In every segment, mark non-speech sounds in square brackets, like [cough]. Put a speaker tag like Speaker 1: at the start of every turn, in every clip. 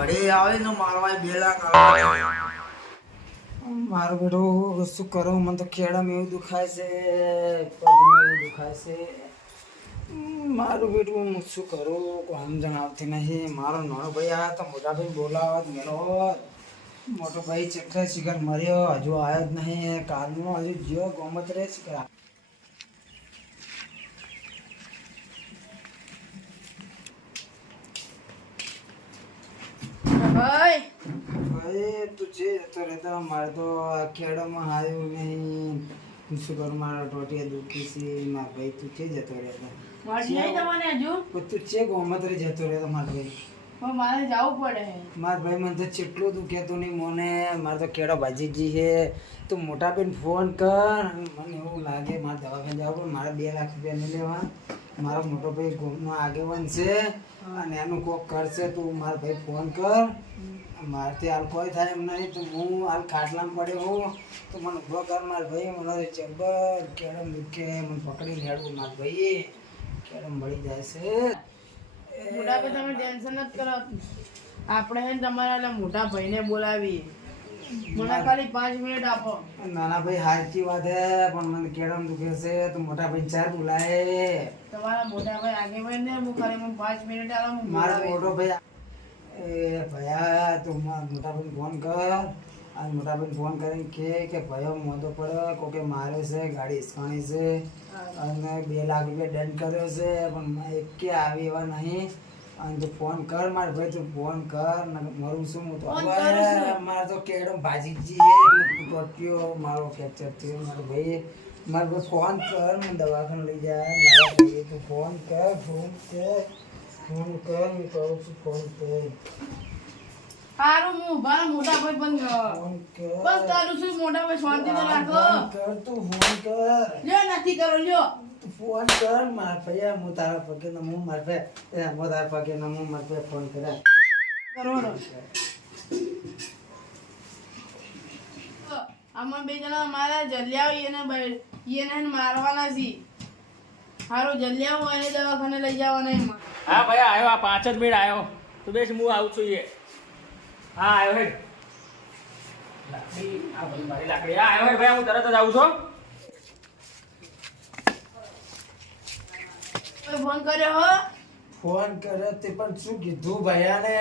Speaker 1: વળી આવે ને.
Speaker 2: મારું બેટું શું કરું? મને તો ખેડામાં એવું દુખાય છે દુખાય છે. મારું બેટું, હું શું કરું? કોમ જણાવતી નહીં. મારો નાનો ભાઈ આ તો મોટા ભાઈ બોલાવત મેળો મોટો ભાઈ ચક્કર શિકાર મર્યો. હજુ આવ્યો જ નહીં. કાલનો હજુ જીવો ગોમત રહે શિખર
Speaker 3: ભાઈ.
Speaker 2: ભાઈ તું રહેતો મારે તો આ આવ્યું નહીં. હું શું કરું મારા ટોટિયા દુખી છે મારા ભાઈ તું છે જતો રહેતો
Speaker 3: નહીં તમને હજુ?
Speaker 2: તું છે ગોમત્રે જતો રહેતો મારા ભાઈ.
Speaker 3: મારે જવું પડે.
Speaker 2: મારા ભાઈ મને તો ચેટલું દુખેતું નહીં મને. મારે તો કેળો ભાજીજી છે. તું મોટા બેન ફોન કર. મને એવું લાગે મારે દવાખાને જવું પણ મારે બે લાખ રૂપિયા નહીં લેવા. મારો મોટો ભાઈ ગોમનો આગેવાન છે અને એનું કોક કરશે તું મારા ભાઈ ફોન કર. મારથી હાલ કોઈ થાય એમ નહીં, તો હું હાલ ખાટલામાં પડ્યો હું તો મને ઊભો કર માર ભાઈ, મને ચબર કેળમ દુખે મને પકડી લેડવું માર ભાઈ કેળમ મળી જાય છે.
Speaker 3: મોટા ભાઈ, તમે ટેન્શન જ કરો. આપણે તમારા મોટા ભાઈને બોલાવી મને ખાલી પાંચ મિનિટ આપો.
Speaker 2: નાના ભાઈ હાચી વાત હે પણ મને કેડમ દુખે છે તો મોટા ભાઈ ચાર બોલાય
Speaker 3: તમારા મોટા ભાઈ આગે ભાઈ ને હું ખાલી મને પાંચ મિનિટ આલો હું
Speaker 2: મારો મોટો ભાઈ એ ભયા તું મોટા ભાઈ ફોન કર. આજ મોટા ભાઈ ફોન કરીને કે કે ભયો મોદો પડે કોકે મારે છે ગાડી હિસકાણી છે. અને બે લાખ રૂપિયા દંડ કર્યો છે પણ એકે આવી એવા નહીં. અને તું ફોન કર મારે ભાઈ તું ફોન કર મારું શું હું તો.
Speaker 3: છું.
Speaker 2: મારે તો કેડમ ભાજી જઈએ ટોટ્યો મારો ફ્રેક્ચર થયો મારો ભાઈ મારે ફોન કર મને દવાખાને લઈ જાય મારા ભાઈ તું ફોન કર ફોન કર ફોન કર હું કહું છું ફોન કર.
Speaker 3: સારું હું મારા મોટા ભાઈ પણ
Speaker 2: કર.
Speaker 3: બસ તારું શું મોટા ભાઈ શાંતિ રાખો.
Speaker 2: કર તું ફોન કર.
Speaker 3: લ્યો નથી કરો લ્યો.
Speaker 2: ફોન કર મારફે હું તારા પગે ને હું મારા એ હું તારા પગે ને હું મારા ફોન કર્યા.
Speaker 3: કરવાનો આમાં બે જણા મારા આવી એને બ- એને મારવાના છે. હારું જલ્યાઓ એને દવાખાને લઈ જવાના એમાં.
Speaker 4: હા ભાઈ આવ્યો આ પાંચ જ મિનિટ આવ્યો તો બેસ હું આવું છું એ. હા આવ્યો હે. લાકડી આ ભાઈ મારી લાકડી. હા આવ્યો ભાઈ હું તરત જ આવું છું.
Speaker 3: ફોન કર્યો હો?
Speaker 2: ફોન કર્યો તે પણ શું કીધું ભયાને?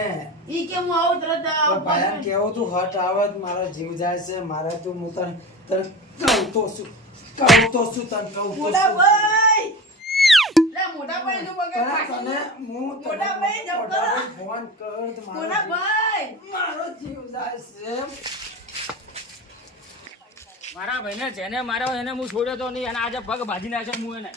Speaker 3: ઈ કે હું આવું તરત.
Speaker 2: પણ કેવું તું હટ આવત મારો જીવ જાય છે મારે તું હું તને તને કહું તો શું કહું તો શું તને કહું તો
Speaker 3: મોટા ભાઈ! લે મોટા ભાઈ નું બગાડ.
Speaker 2: તને હું
Speaker 3: મોટા ભાઈ
Speaker 2: જમ
Speaker 3: કરો.
Speaker 2: ફોન કર તો
Speaker 3: મોટા
Speaker 2: મારો
Speaker 3: ભાઈ!
Speaker 2: મારો જીવ જાય છે.
Speaker 4: મારા ભાઈને જેને માર્યો એને હું છોડ્યો તો નહીં અને આજે પગ ભાજી નાખ્યો હું એને.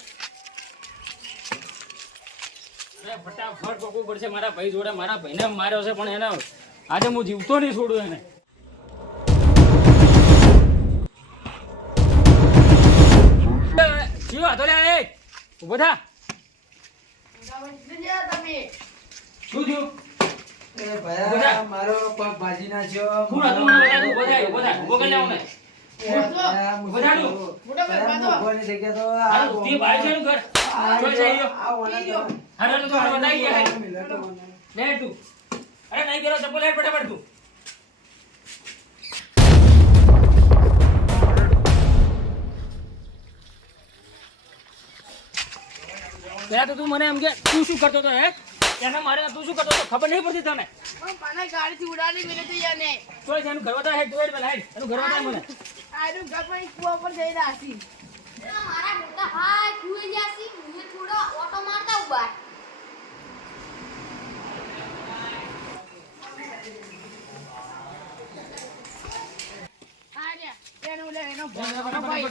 Speaker 4: અરે ફટાફટ પકવું પડશે. મારા ભાઈ જોડે મારા ભાઈને માર્યો છે પણ એને આજે હું જીવતો નહીં છોડું એને. જીવ હતો લે એ ઊભો થા. શું થયું.
Speaker 2: મારો પગ ભાજી નાખ્યો.
Speaker 4: શું હતું મને થાય ઊભો થાય ઊભો કરી લે અમને
Speaker 2: એ ભયા, હું
Speaker 4: બધા
Speaker 2: શું
Speaker 4: નું.
Speaker 3: મોટા ભાઈ
Speaker 2: જગ્યા તો
Speaker 4: ઘર.
Speaker 2: આ
Speaker 4: પેલા તો તું મને એમ કે, તું શું કરતો હતો, હે? એને મારે તું શું કરતો હતો, ખબર નહીં પડતી તને.
Speaker 3: પણ પાના ગાડીથી ઉડાડી મેલે તો યાર ને
Speaker 4: તો એનું ઘર વતા હે તું હેડ પેલા હેડ એનું ઘર મને
Speaker 3: આનું ઘર પણ કુવા પર જઈ રાખી
Speaker 5: મારા મોટા ભાઈ કુએ જાસી મુએ થોડો ઓટો મારતા ઊભા
Speaker 3: આ રે એનો લે એનો
Speaker 4: ફટાફટ,
Speaker 3: ભાઈ
Speaker 4: ફટાફટ, ફટાફટ.
Speaker 5: અલા ઉઠ્યો
Speaker 4: તારો ભાઈ જોઈ ગયો
Speaker 3: ઈ નતો ઈ નતો
Speaker 4: તો તો ગયો તો બોલ
Speaker 3: એના મોટા ભાઈ હતા
Speaker 4: તું સોય છે ઈ તો છે તારો ભાઈ
Speaker 5: એ કુએ જાહે
Speaker 4: કુવે છે ક્યાં કુવે જાય બોલ
Speaker 3: ઈ કુવા ભાડો
Speaker 4: તે ભાડે છે
Speaker 3: હા,
Speaker 4: લે હેડ
Speaker 3: હેડો.
Speaker 4: તો, હેડ
Speaker 3: હેડો
Speaker 4: લે જા ઉતાળો હેડ
Speaker 3: હેડો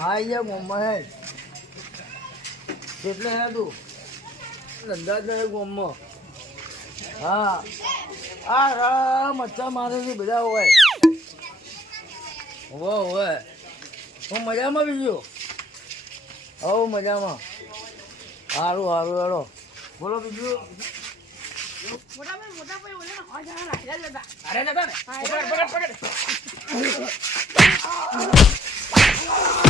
Speaker 1: હા અહીંયા ગામમાં હે કેટલે હે તું ધંધા જ નહીં ગામમાં. હા.
Speaker 6: આ રા મચ્છા મારે છે બધા હોય. હોવે હોવે. હું મજામાં બીજું? હવ મજામાં. સારું સારું હેડો. બોલો બીજું.
Speaker 3: મોટા ભાઈ મોટા ભાઈ ઓલે હોય જણા રાખ્યા હતા
Speaker 1: અરે નતા પકડ પકડ પકડ. [laughs]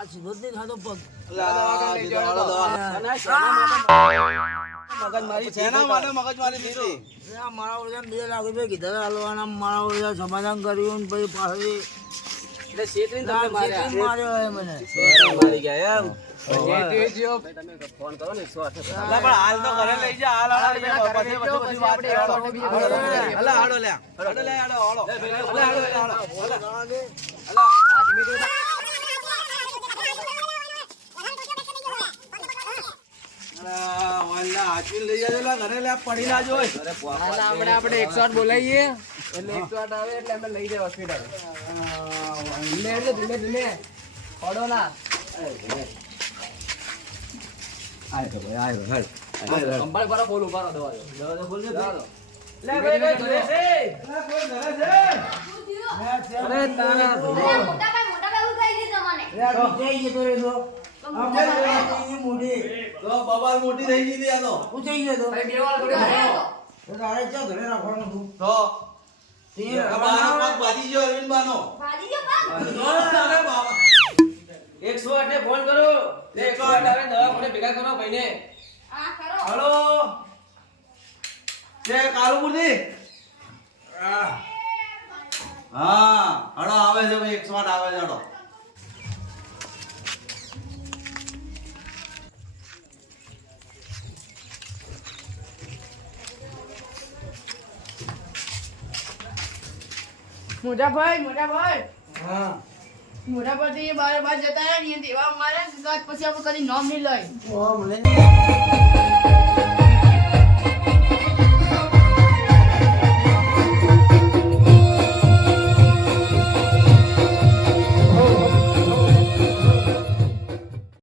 Speaker 6: આ સીધો જ નહીં ખાતો પગ. આ મારા ઓરડા બે લાખ રૂપિયા કીધા હાલવાના. મારા ઓરડા સમાધાન કર્યું ને પછી પાછળ માર્યો? હોય મને.
Speaker 7: આપણે આપણે એકસો આઠ બોલાવીએ. એટલે એકસો આઠ આવે એટલે અમે લઈ જાય હોસ્પિટલ ધીમે એટલે ધીમે ધીમે. પડો ના. કંપાળ બરાબર બોલું ઊભા રહો દવા દો. દવા દો, બોલ દે, દવા દો.
Speaker 5: અરે મોટા ભાઈ મોટા ભાઈ શું થઈ ગયું તમને
Speaker 6: જઈ જતો રહેતો મોટી
Speaker 8: થઈ ગઈ તો
Speaker 6: હું તારે
Speaker 8: બાનો પગ ભાજી ગયો અરવિંદ બાનો
Speaker 5: ભાજી ગયો પાક?
Speaker 7: એકસો આઠને ફોન કરો એકસો આઠ આવે દવાખાને ભેગા
Speaker 5: હા
Speaker 8: હા હડો આવે છે, ભાઈ એકસો આઠ આવે છે
Speaker 3: મોટા ભાઈ મોટા ભાઈ
Speaker 6: હા.
Speaker 3: મોટા ભાઈ તો એ બાર બાર જતા રહ્યા ને એવા મારે પછી આપણે કદી નામ નહીં લઈ.